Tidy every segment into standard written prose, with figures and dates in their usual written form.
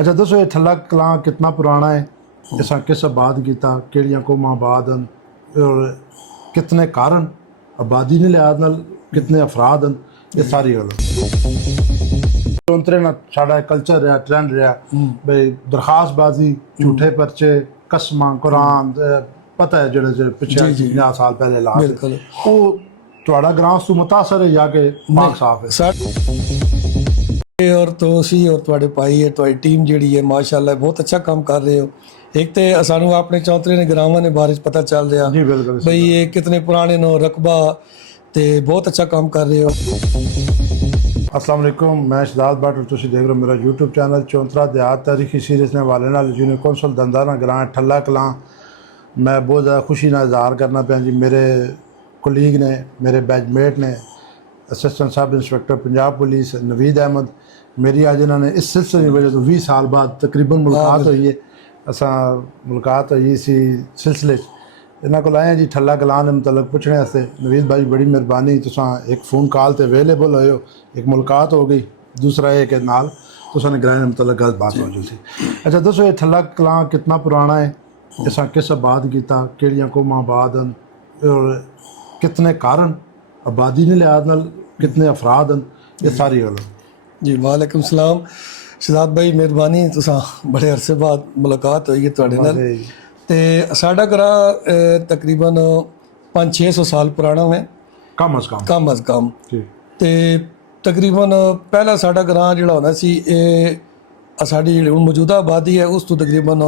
अच्छा दसो ये ठल्ला कलां कितना पुराना है, इसा किस आबाद किया, केड़ियां कौमां आबाद हैं और कितने कारण आबादी ने लिहाज नाल कितने अफराद हैं, ये सारी गल चौंतरे ना साडा कल्चर रहा, ट्रेंड रहा भाई दरखास्तबाजी, झूठे पर्चे, कसमां, कुरान पता है जेड़े पिछले 50 साल पहले ला वो तुहाड़ा ग्रां तो मुतासर है जाके पाक साफ है और तुसी और तुहाडे भाई है तुहाडी टीम जिहड़ी है माशाअल्लाह बहुत अच्छा काम कर रहे हो। एक तो सानू अपने चौंतरे ने ग्रामां ने बारे पता चल रहा जी बिल्कुल भाई ये कितने पुराने नो रकबा ते बहुत अच्छा काम कर रहे हो। अस्सलाम वालेकुम, मैं शहजाद भट्ट और तुसी देख रहे हो मेरा यूट्यूब चैनल चौंतरा देहात तारीखी सीरीज़ ने हवाले नाल यूनियन कौंसल दंदाना ग्रां ठल्ला कलां। मैं बहुत ज़्यादा खुशी नाल इज़हार करना पाया जी, मेरे कोलीग ने, मेरे बैचमेट ने, असिस्टेंट सब इंस्पेक्टर पंजाब पुलिस नवीद अहमद, मेरी आज इन्होंने इस सिलसिले की वजह तो 20 साल बाद तकरीबन मुलाकात हुई है। असा मुलाकात हुई इसी सिलसिले इन्होंने को आए जी ठल्ला कलां के मतलब पूछने वास्ते। नवीद भाई बड़ी मेहरबानी, तुसा एक फ़ोन कॉल ते अवेलेबल हो, एक मुलाकात हो गई, दूसरा ये कि नाल तुसा ने ग्रां मतलब गलत बात मौजूद थी। अच्छा दसो ये ठल्ला कलां कितना पुराना है, इसा किस आबाद किया, केड़ियां कौमां आबाद हैं और कितने कारण आबादी ने लिहाज नाल कितने अफराद हैं, ये सारी गल जी। वालेकुम सलाम शहजाद भाई, मेहरबानी, तुसा बड़े अरसे बाद मुलाकात हुई है तुहाडे नाल। ते साडा ग्रां तकरीबन 500-600 साल पुराना है कम अज कम ते तकरीबन पहला साडा ग्रां जिहड़ा होना सी ये साडी जिहड़ी हुण मौजूदा आबादी है उस तो तकरीबन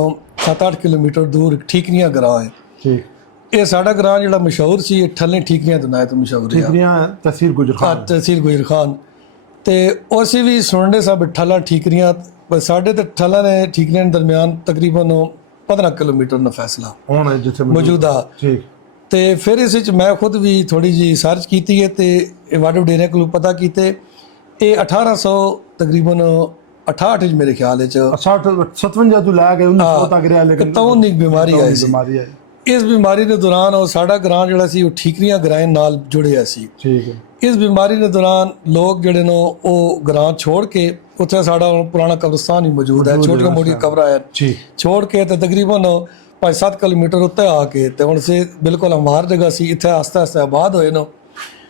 7-8 किलोमीटर दूर ठीकरियां ग्रां है। ठीक ये साडा ग्रां जिहड़ा मशहूर सी ठल्ले ठीकरियां तो नायत मशहूर है। ठीकरियां तहसील गुजर खान ते उसी भी सुनने सब ठल्ला ठीकरियां साढ़े तो ठल्ला ने ठीकरियां दरम्यान तकरीबन 15 किलोमीटर का फैसला मौजूदा। तो फिर इस मैं खुद भी थोड़ी जी सर्च की है तो वाडे वडेरिया को पता किए ये 1800 तकरीबन 68 मेरे ख्याल 57 तो लैके तौन एक बीमारी आई सी। इस बीमारी के दौरान और साडा ग्रां जिहड़ा सी ठीकरियां ग्रां नाल जुड़िया सी। इस बीमारी के दौरान लोग जिहड़े नो वो ग्रां छोड़ के उत्थे साडा पुराना कब्रिस्तान ही मौजूद है, छोटी मोटी कब्र है छोड़ के तो तकरीबन 5-7 किलोमीटर उत्ते आके तो हुण से बिल्कुल हमार जगह सी इत्थे आस्ते आस्ते आबाद होए नो।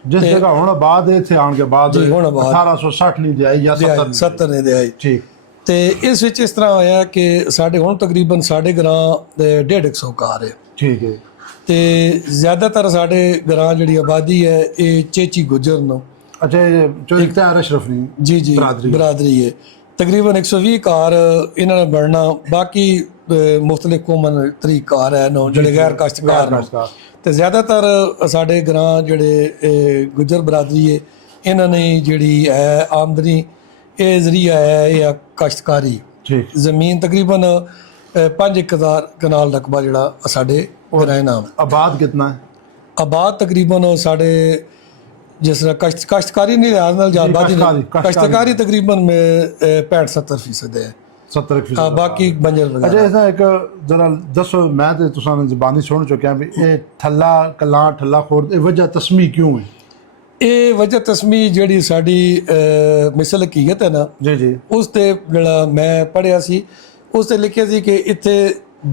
जिस जगह हुण आबाद है इत्थे आण के बाद 1860 नहीं दिहाई या 70 ने दिहाई। ठीक ते इस विच इस तरह होया कि साडे हुण तकरीबन साडे ग्रां दे 150 घर है। ठीक है ते ज़्यादातर साडे ग्रां जिहड़ी आबादी है ये चेची गुजर नो। अच्छा जो इख्तियार अशरफ नहीं जी बरादरी है। तकरीबन 120 घर इन्होंने बनना, बाकी मुख्तलिफ कौमन तरीक घर है नो जिहड़े गैर काश्तकार नो। ते ज़्यादातर साडे ग्रां जिहड़े गुजर बरादरी है इन्होंने जिहड़ी है आमदनी ये जरिया है या काश्तकारी। जमीन तकरीबन 5,000 कनाल रकबा जिहड़ा साडे ग्रां नाम। आबाद कितना है? आबाद तकरीबन साडे जिस तरह काश्तकारी नहीं लिहाज नाल आबादी काश्तकारी तकरीबन 65-70% है। 70% बाकी बंजर वगैरह। अच्छा ऐसा एक जरा दसो, मैं तो तुसां ज़बानी सुन चुकिया भी ये ठल्ला कलां ठल्ला खोर वजह तस्मी क्यों है? ये वजह तस्मी जिहड़ी साडी मिसल हकीकत है ना जी उस ते जिहड़ा मैं पढ़िया सी उस ते लिखिया सी कि इत्थे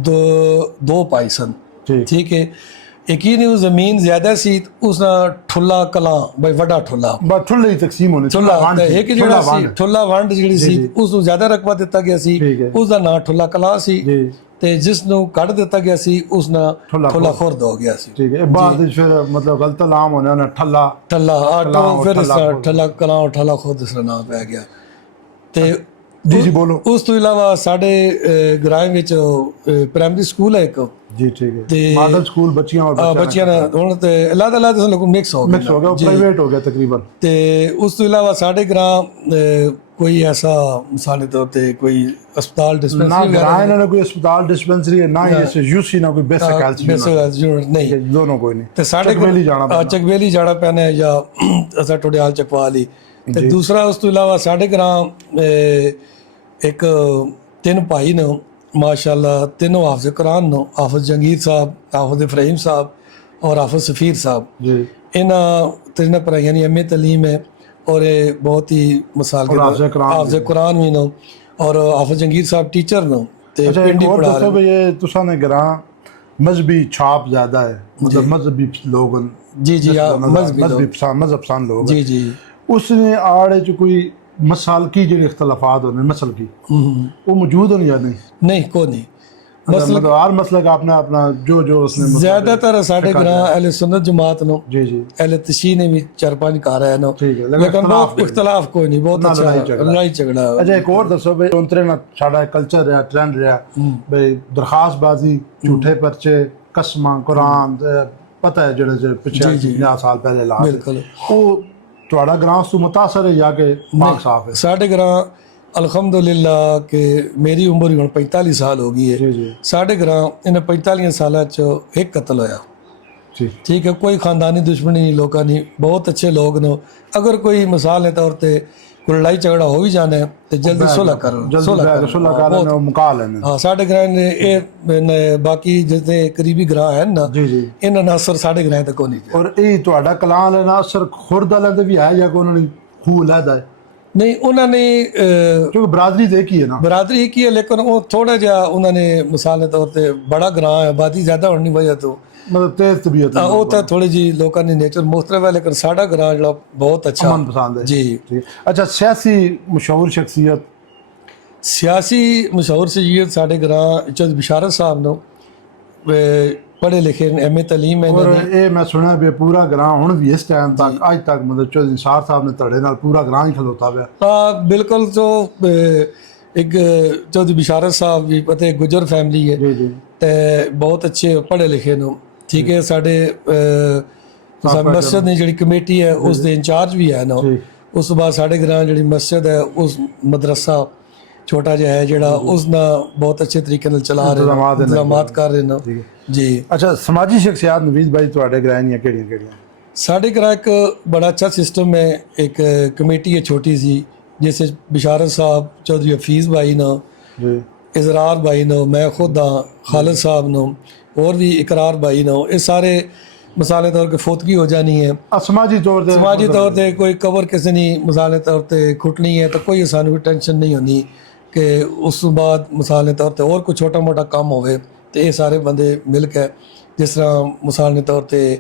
दो भाई सन। ठीक है, यकीन है जमीन ज्यादा सी उसना ठुल्ला कलां भाई वड्डा ठुल्ला ठुल्ले तकसीम होने ठुल्ला एक जिहड़ा सी ठुल्ला वंड जिहड़ी सी उस ਨੂੰ ਜ਼ਿਆਦਾ ਰਕਬਾ ਦਿੱਤਾ ਗਿਆ ਸੀ, ਉਸ ਦਾ ਨਾਂ ਠੁੱਲਾ ਕਲਾਂ ਸੀ ਤੇ ਜਿਸ ਨੂੰ ਕੱਢ ਦਿੱਤਾ ਗਿਆ ਸੀ ਉਸ ਦਾ ਠੁੱਲਾ ਖੁਰਦ ਹੋ ਗਿਆ ਸੀ। ਠੀਕ ਹੈ, ਬਾਅਦ ਵਿੱਚ ਫਿਰ ਮਤਲਬ ਗਲਤ ਨਾਮ ਹੋਣਾ ਨਾ ਠੱਲਾ ਆਟੋ ਫਿਰ ਠੱਲਾ ਕਲਾਂ ਠੱਲਾ ਖੁਰਦ ਇਸ ਦਾ ਨਾਮ ਪੈ ਗਿਆ। ਤੇ ਜੀ ਬੋਲੋ। ਉਸ ਤੋਂ ਇਲਾਵਾ ਸਾਡੇ ਗ੍ਰਾਮ ਵਿੱਚ ਪ੍ਰਾਇਮਰੀ ਸਕੂਲ ਹੈ ਇੱਕ जी। ठीक है, मॉडल स्कूल बच्चियां ने हुण ते अलग-अलग मिक्स हो गया प्राइवेट हो गया तकरीबन। ते उस तो इलावा साडे ग्रां कोई ऐसा मिसाल के तौर पे कोई अस्पताल डिस्पेंसरी ना ग्रां इन्होंने कोई अस्पताल डिस्पेंसरी है ना ये यूसी ना कोई बेसिक हेल्थ यूनिट नहीं, दोनों कोई नहीं। ते साडे चकबेली जाना पैना है या असा टोडियाल चकवाली। ते दूसरा उस तो इलावा साडे ग्रां एक 3 भाई ने माशाल्लाह, तीनों हाफिज़ कुरान नो, हाफिज़ जंगीर साहब, हाफिज़ इब्राहिम साहब और हाफिज़ सफ़ीर साहब। इन्होंने 3 पढ़ाइयां एम ए तलीम है और ये बहुत ही मिसाल के हाफिज़ कुरान भी नो ਔਰ ਹਾਫਿਜ਼ ਜੰਗੀਰ ਸਾਹਿਬ ਟੀਚਰ ਨੂੰ ਤੇ अच्छा एक ਪਿੰਡੀ और ਪੜ੍ਹਾ दसो ਰਹੇ भी ये तुसा ने ग्रां मजहबी छाप ज्यादा है मतलब मजहबी लोग न, जी जी हाँ, मजहबी मजहबी लोग। मजहब पसंद लोग जी जी उसने आड़े च कोई मसाल की जो इख्तलाफात होने मसल की वो मौजूद होने या नहीं नहीं को नहीं मतलब हर मसले का अपना अपना जो जो उसने ਜ਼ਿਆਦਾਤਰ ਸਾਡੇ ਗ੍ਰਾਂ ਅਹਿਲੇ ਸੁन्नत ਜਮਾਤ ਨੂੰ जी जी ਅਹਿਲੇ ਤਸ਼ੀਹ ਨੇ ਵੀ 4-5 ਘਰ ਹੈ ਨਾ ठीक है ਲੇਕਿਨ ਬਹੁਤ ਇਖਤਲਾਫ ਕੋਈ ਨਹੀਂ ਬਹੁਤ ਨਾ ਅੱਛਾ ਲੜਾਈ ਝਗੜਾ। ਲੜਾਈ ਝਗੜਾ अच्छा एक और दसो भाई चौंतरे ना साडा कल्चर रहा ट्रेंड रहा भाई दरखास्तबाजी झूठे पर्चे कसमां कुरान पता है जेड़े पिछले 50 साल पहले ला ਬਿਲਕੁਲ वो ਤੁਹਾਡਾ ਗ੍ਰਾਂ ਤੋਂ ਮੁਤਾਸਰ ਹੈ ਜਾਂ ਕਿ ਪਾਕ ਸਾਫ ਹੈ ਸਾਡੇ ਗ੍ਰਾਂ ਅਲਹਮਦੁਲਿਲਾ ਕਿ ਮੇਰੀ ਉਮਰ ਹੁਣ 45 ਸਾਲ ਹੋ ਗਈ ਹੈ ਜੀ ਜੀ ਸਾਡੇ ਗ੍ਰਾਂ ਇਹਨਾਂ 45 ਸਾਲਾਂ ਚ ਇੱਕ ਕਤਲ ਹੋਇਆ ਜੀ ਠੀਕ ਹੈ ਕੋਈ ਖਾਨਦਾਨੀ ਦੁਸ਼ਮਣੀ ਨਹੀਂ ਲੋਕਾਂ ਦੀ ਬਹੁਤ ਅੱਛੇ ਲੋਕ ਨੇ ਅਗਰ ਕੋਈ ਮਿਸਾਲ ਦੇ ਤੌਰ ਤੇ ਕੋਈ ਲੜਾਈ ਝਗੜਾ ਹੋ ਵੀ ਜਾਣਾ ਹੈ ਤੇ ਜਲਦੀ ਸੁਲਹ ਕਰੋ ਜਲਦੀ ਸੁਲਹ ਕਰਨ ਨੂੰ ਮੁਕਾ ਲੈਣੇ ਹਾਂ ਸਾਡੇ ਗ੍ਰਾਂ ਨੇ ਇਹ ਬਾਕੀ ਜਿਹਦੇ ਕਰੀਬੀ ਗ੍ਰਾਂ ਹਨ ਨਾ ਜੀ ਜੀ ਇਹਨਾਂ ਦਾ ਅਸਰ ਸਾਡੇ ਗ੍ਰਾਂ ਤੇ ਕੋਈ ਨਹੀਂ ਪਿਆ। ਔਰ ਇਹ ਤੁਹਾਡਾ ਕਲਾਂ ਲੈਣਾ ਅਸਰ ਖੁਰਦ ਵਾਲਿਆਂ ਤੇ ਵੀ ਹੈ ਜਾਂ ਕਿ ਉਹਨਾਂ ਨੇ ਖੂਹ ਲੈਦਾ ਹੈ ਨਹੀਂ ਉਹਨਾਂ ਨੇ ਕਿਉਂਕਿ ਬਰਾਦਰੀ ਦੇ ਕੀ ਹੈ ਨਾ ਬਰਾਦਰੀ ਕੀ ਹੈ ਲੇਕਿਨ ਉਹ ਥੋੜਾ ਜਿਹਾ ਉਹਨਾਂ ਨੇ ਮਿਸਾਲ ਦੇ ਤੌਰ ਤੇ ਬੜਾ ਗ੍ਰਾਂ ਹੈ ਆਬਾਦੀ ਜ਼ਿਆਦਾ ਹੋਣ ਦੀ ਵਜ੍ਹਾ ਤੋਂ ਮਤਲਬ ਤੇਜ਼ ਤਬੀਅਤ ਹੈ ਉਹ ਤਾਂ ਥੋੜੀ ਜੀ ਲੋਕਾਂ ਦੀ ਨੇਚਰ ਮੁਖਤਲਿਫ ਹੈ ਲੇਕਿਨ ਸਾਡਾ ਗ੍ਰਾਂ ਜਿਹੜਾ ਬਹੁਤ ਅੱਛਾ ਮਨ ਪਸੰਦ ਹੈ ਜੀ ਜੀ ਅੱਛਾ ਸਿਆਸੀ ਮਸ਼ਹੂਰ ਸ਼ਖਸੀਅਤ ਸਿਆਸੀ ਮਸ਼ਹੂਰ ਸ਼ਖਸੀਅਤ ਸਾਡੇ ਗ੍ਰਾਂ ਚੌਧਰੀ ਬਿਸ਼ਾਰਤ ਸਾਹਿਬ ਨੂੰ ਪੜ੍ਹੇ ਲਿਖੇ ਐਮਏ ਤਾਲੀਮ ਹੈ ਔਰ ਇਹਨਾਂ ਦੀ ਇਹ ਮੈਂ ਸੁਣਿਆ ਵੀ ਪੂਰਾ ਗ੍ਰਾਂ ਹੁਣ ਵੀ ਇਸ ਟਾਈਮ ਤੱਕ ਅੱਜ ਤੱਕ ਮਤਲਬ ਚੌਧਰੀ ਨਿਸਾਰ ਸਾਹਿਬ ਨੇ ਧੜੇ ਨਾਲ ਪੂਰਾ ਗ੍ਰਾਂ ਹੀ ਖਲੋਤਾ ਪਿਆ ਹਾਂ ਬਿਲਕੁਲ ਜੋ ਇੱਕ ਚੌਧਰੀ ਬਿਸ਼ਾਰਤ ਸਾਹਿਬ ਵੀ ਪਤੇ ਗੁਜਰ ਫੈਮਿਲੀ ਹੈ ਜੀ ਜੀ ਤੇ ਬਹੁਤ ਅੱਛੇ ਪੜ੍ਹੇ ਲਿਖੇ ਨੂੰ ਠੀਕ ਹੈ ਸਾਡੇ ਮਸਜਿਦ ਦੀ ਜਿਹੜੀ ਕਮੇਟੀ ਹੈ ਉਸ ਦੇ ਇੰਚਾਰਜ ਵੀ ਹੈ ਨਾ ਜੀ ਉਸ ਤੋਂ ਬਾਅਦ ਸਾਡੇ ਗ੍ਰਾਂ ਜਿਹੜੀ ਮਸਜਿਦ ਹੈ ਉਸ ਮਦਰਸਾ ਛੋਟਾ ਜਿਹਾ ਹੈ ਜਿਹੜਾ ਉਸ ਨਾਲ ਬਹੁਤ ਅੱਛੇ ਤਰੀਕੇ ਨਾਲ ਚਲਾ ਰਹੇ ਨੇ ਇੰਤਜ਼ਾਮਾਤ ਕਰ ਰਹੇ ਨੇ ਠੀਕ ਹੈ ਜੀ ਅੱਛਾ ਸਮਾਜੀ ਸ਼ਖਸੀਅਤ ਨਵੀਦ ਭਾਈ ਤੁਹਾਡੇ ਗ੍ਰਾਂ ਦੀਆਂ ਕਿਹੜੀਆਂ ਕਿਹੜੀਆਂ ਸਾਡੇ ਗ੍ਰਾਂ ਇੱਕ ਬੜਾ ਅੱਛਾ ਸਿਸਟਮ ਹੈ ਇੱਕ ਕਮੇਟੀ ਹੈ ਛੋਟੀ ਸੀ ਜਿਸ ਵਿੱਚ ਬਿਸ਼ਾਰਤ ਸਾਹਿਬ ਚੌਧਰੀ ਹਫੀਜ਼ ਭਾਈ ਨਾ ਜੀ ਇਜ਼ਰਾਰ ਭਾਈ ਨੂੰ ਮੈਂ ਖੁਦ ਹਾਂ ਖਾਲਿਦ ਸਾਹਿਬ ਨੂੰ ਹੋਰ ਵੀ ਇਕਰਾਰ ਭਾਈ ਨੂੰ ਇਹ ਸਾਰੇ ਮਿਸਾਲੇ ਤੌਰ ਤੇ ਫੋਤਗੀ ਹੋ ਜਾਣੀ ਹੈ ਸਮਾਜੀ ਤੌਰ ਤੇ ਕੋਈ ਕਬਰ ਕਿਸੇ ਨੇ ਮਿਸਾਲੇ ਤੌਰ ਤੇ ਖੁੱਟਣੀ ਹੈ ਤਾਂ ਕੋਈ ਸਾਨੂੰ ਵੀ ਟੈਨਸ਼ਨ ਨਹੀਂ ਹੁੰਦੀ ਕਿ ਉਸ ਤੋਂ ਬਾਅਦ ਮਿਸਾਲੇ ਤੌਰ ਤੇ ਹੋਰ ਕੋਈ ਛੋਟਾ ਮੋਟਾ ਕੰਮ ਹੋਵੇ ਤੇ ਇਹ ਸਾਰੇ ਬੰਦੇ ਮਿਲ ਕੇ ਜਿਸ ਤਰ੍ਹਾਂ ਮਿਸਾਲੇ ਤੌਰ ਤੇ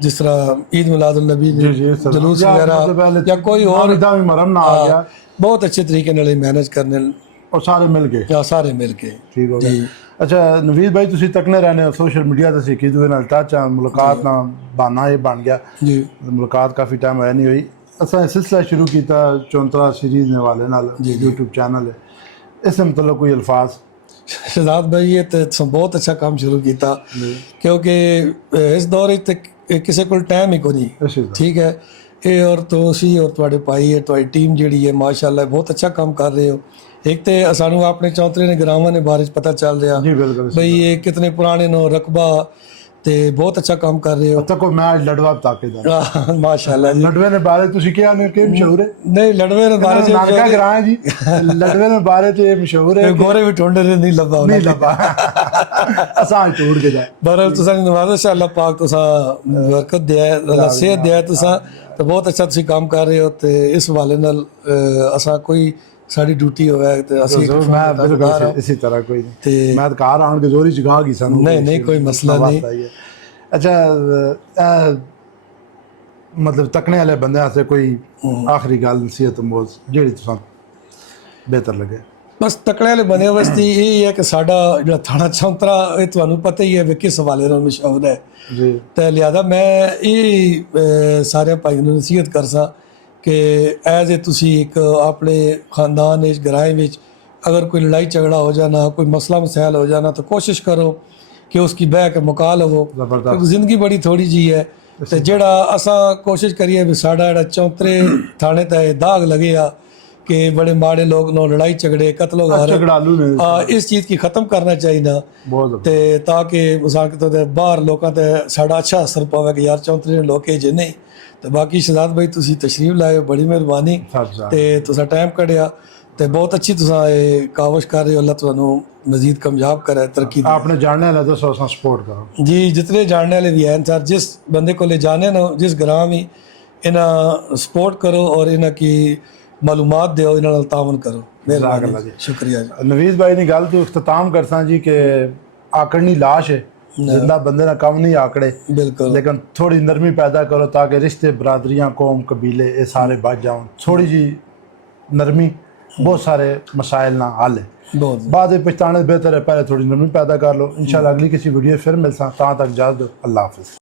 ਜਿਸ ਤਰ੍ਹਾਂ ਈਦ ਮਿਲਾਦੁਲ ਨਬੀ ਜਲੂਸ ਵਗੈਰਾ ਜਾਂ ਕੋਈ ਹੋਰ ਦਾ ਵੀ ਮਰਮ ਨਾ ਆ ਗਿਆ ਬਹੁਤ ਅੱਛੇ ਤਰੀਕੇ ਨਾਲ ਮੈਨੇਜ ਕਰਨੇ ਔਰ ਸਾਰੇ ਮਿਲ ਗਏ ਜਾਂ ਸਾਰੇ ਮਿਲ ਕੇ ਠੀਕ ਹੋ ਗਿਆ ਅੱਛਾ ਨਵੀਦ ਭਾਈ ਤੁਸੀਂ ਤੱਕਨੇ ਰਹਿੰਦੇ ਹੋ ਸੋਸ਼ਲ ਮੀਡੀਆ ਤੇ ਸਿੱਖੀ ਦੂਏ ਨਾਲ ਟੱਚ ਆ ਮੁਲਾਕਾਤ ਨਾਲ ਬਾਨਾ ਇਹ ਬਣ ਗਿਆ ਜੀ ਮੁਲਾਕਾਤ ਕਾਫੀ ਟਾਈਮ ਹੋਇਆ ਨਹੀਂ ਹੋਈ ਅਸਾਂ ਸਿਲਸਿਲਾ ਸ਼ੁਰੂ ਕੀਤਾ ਚੌਂਤਰਾ ਸੀਰੀਜ਼ ਦੇ ਹਵਾਲੇ ਨਾਲ YouTube ਚੈਨਲ ਹੈ ਇਸ ਦੇ ਮਤਲਬ ਕੋਈ ਅਲਫਾਜ਼ ਸ਼ਹਜ਼ਾਦ ਭਾਈ ਇਹ ਤੇ ਬਹੁਤ ਅੱਛਾ ਕੰਮ ਸ਼ੁਰੂ ਕੀਤਾ ਕਿਉਂਕਿ ਇਸ ਦੌਰ ਵਿੱਚ ਕਿਸੇ ਕੋਲ ਟਾਈਮ ਹੀ ਕੋਈ ਨਹੀਂ ਠੀਕ ਹੈ ਇਹ ਔਰ ਤੁਸੀਂ ਔਰ ਤੁਹਾਡੇ ਭਾਈ ਹੈ ਤੁਹਾਡੀ ਟੀਮ ਜਿਹੜੀ ਹੈ ਮਾਸ਼ਾਅੱਲਾ ਬਹੁਤ ਅੱਛਾ ਕੰਮ ਕਰ ਰਹੇ ਹੋ ਇੱਕ ਤੇ ਸਾਨੂੰ ਆਪਣੇ ਚੌਂਤਰੇ ਨੇ ਗ੍ਰਾਮਾਂ ਦੇ ਬਾਰੇ ਪਤਾ ਚੱਲ ਰਿਹਾ ਜੀ ਬਿਲਕੁਲ ਬਈ ਇਹ ਕਿਤਨੇ ਪੁਰਾਣੇ ਨੋ ਰਕਬਾ ਤੇ ਬਹੁਤ ਅੱਛਾ ਕੰਮ ਕਰ ਰਹੇ ਹੋ ਤਾਂ ਕੋਈ ਮੈਚ ਲੜਵਾ ਤਾਕੇ ਦਾ ਮਾਸ਼ਾਅੱਲਾ ਜੀ ਲੜਵੇ ਦੇ ਬਾਰੇ ਤੁਸੀਂ ਕਿਹਾ ਨੇ ਕਿ ਮਸ਼ਹੂਰ ਹੈ ਨਹੀਂ ਲੜਵੇ ਦੇ ਬਾਰੇ ਚ ਨਾਨਕਾ ਗ੍ਰਾਂ ਜੀ ਲੜਵੇ ਦੇ ਬਾਰੇ ਚ ਇਹ ਮਸ਼ਹੂਰ ਹੈ ਗੋਰੇ ਵੀ ਠੁੰਡੇ ਨਹੀਂ ਲੱਭਾ ਨਹੀਂ ਲੱਭਾ ਅਸਾਂ ਟੁੱਟ ਕੇ ਜਾ ਬਰਲ ਤੁਸੀਂ ਨਵਾਜ਼ਿਸ਼ ਅੱਲਾਹ ਪਾਕ ਤੁਸੀਂ ਬਰਕਤ ਦਿਆ ਅੱਲਾਹ ਸਿਹਤ ਦਿਆ ਤੁਸੀਂ ਤੇ ਬਹੁਤ ਅੱਛਾ ਤੁਸੀਂ ਕੰਮ ਕਰ ਰਹੇ ਹੋ ਤੇ ਇਸ ਹਵਾਲੇ ਨਾਲ ਅਸਾਂ ਕੋਈ ਸਾਡੀ ਡਿਊਟੀ ਹੋਵੇ ਤੇ ਅਸੀਂ ਮੈਂ ਬਿਲਕੁਲ ਇਸੇ ਤਰ੍ਹਾਂ ਕੋਈ ਨਹੀਂ ਮੈਂ ਤਾਂ ਘਰ ਆਉਣ ਕੇ ਜ਼ੋਰੀ ਜਗਾ ਗਈ ਸਾਨੂੰ ਨਹੀਂ ਕੋਈ ਮਸਲਾ ਨਹੀਂ ਅੱਛਾ ਮਤਲਬ ਤੱਕਣੇ ਵਾਲੇ ਬੰਦੇ ਵਾਸਤੇ ਕੋਈ ਆਖਰੀ ਗੱਲ ਨਸੀਹਤ ਮੋਜ਼ ਜਿਹੜੀ ਤੁਹਾਨੂੰ ਬਿਹਤਰ ਲੱਗੇ ਬਸ ਤਕੜੇ ਵਾਲੇ ਬੰਦੇ ਵਾਸਤੇ ਇਹ ਹੈ ਕਿ ਸਾਡਾ ਜਿਹੜਾ ਥਾਣਾ ਚੌਂਤਰਾ ਇਹ ਤੁਹਾਨੂੰ ਪਤਾ ਹੀ ਹੈ ਵੀ ਕਿਸ ਹਵਾਲੇ ਨਾਲ ਮਸ਼ਹੂਰ ਹੈ ਜੀ ਤੇ ਲਿਆਦਾ ਮੈਂ ਇਹ ਸਾਰੇ ਭਾਈਆਂ ਨੂੰ ਨਸੀਹਤ ਕਰਸਾਂ ਕਿ ਐਜ਼ ਏ ਤੁਸੀਂ ਇੱਕ ਆਪਣੇ ਖਾਨਦਾਨ ਵਿੱਚ ਗ੍ਰਾਂ ਵਿੱਚ ਅਗਰ ਕੋਈ ਲੜਾਈ ਝਗੜਾ ਹੋ ਜਾਣਾ ਕੋਈ ਮਸਲਾ ਮਸਾਇਲ ਹੋ ਜਾਣਾ ਤਾਂ ਕੋਸ਼ਿਸ਼ ਕਰੋ ਕਿ ਉਸकी ਬਹਿ ਕੇ ਮੁਕਾ ਲਵੋ ਕਿਉਂਕਿ ਜ਼ਿੰਦਗੀ ਬੜੀ ਥੋੜੀ ਜੀ ਹੈ ਤੇ ਜਿਹੜਾ ਅਸਾਂ ਕੋਸ਼ਿਸ਼ ਕਰੀਏ ਵੀ ਸਾਡਾ ਜਿਹੜਾ ਚੌਂਤਰੇ ਥਾਣੇ ਤੇ ਦਾਗ ਲੱਗਿਆ कि बड़े माड़े लोग नो लड़ाई झगड़े कत्लो इस चीज़ की ख़त्म करना चाहिए ते ताकि मिसाल के तौर पर बाहर लोगों ते साड़ा अच्छा असर पावे कि यार चौंतरे लोग जे नहीं तो बाकी शहजाद भाई तुसी तशरीफ लाए बड़ी मेहरबानी ते तुसा टाइम कढ़िया ते बहुत अच्छी तुसा कावश कर रहे हो अल्लाह तुहानू मजीद कामयाब करे तरक्की आपने जानने वाला दसो सपोर्ट करो जी जितने जानने वाले भी हैं सर जिस बंदे को ले जाने ना जिस ग्राम ही इन्हें सपोर्ट करो और इन्हें की ਮਾਲੂਮਾਤ ਦਿਓ, ਇਹਨਾਂ ਨਾਲ ਤਾਵਨ ਕਰੋ। ਜਜ਼ਾਕ ਅੱਲਾ ਮਿਹਰਬਾਨੀ, ਸ਼ੁਕਰੀਆ ਜੀ। ਨਵੀਜ਼ भाई ने गल तो इख्तिताम करसा जी कि आकड़नी लाश है, जिंदा बंदे ना कम नहीं आकड़े, बिल्कुल, लेकिन थोड़ी नरमी पैदा करो ताकि रिश्ते बरादरियां कौम कबीले ये सारे बच जाओ। थोड़ी जी नरमी बहुत सारे मसाइल ना हल है। बहुत बाद में पछताने से बेहतर है पहले थोड़ी नरमी पैदा कर लो। इंशाल्लाह अगली किसी वीडियो फिर मिलसा, तहाँ तक इजाज़त दो। अल्लाह हाफिज़।